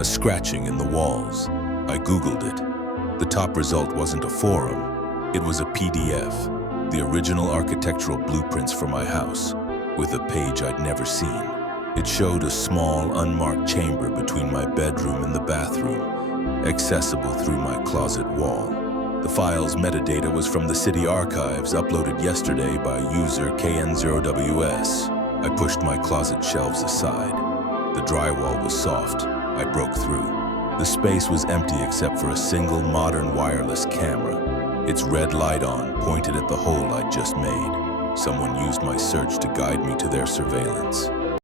a scratching in the walls. I Googled it. The top result wasn't a forum, it was a PDF, the original architectural blueprints for my house, with a page I'd never seen. It showed a small, unmarked chamber between my bedroom and the bathroom, accessible through my closet wall. The file's metadata was from the city archives, uploaded yesterday by user KN0WS. I pushed my closet shelves aside. The drywall was soft. I broke through. The space was empty except for a single modern wireless camera, its red light on, pointed at the hole I'd just made. Someone used my search to guide me to their surveillance.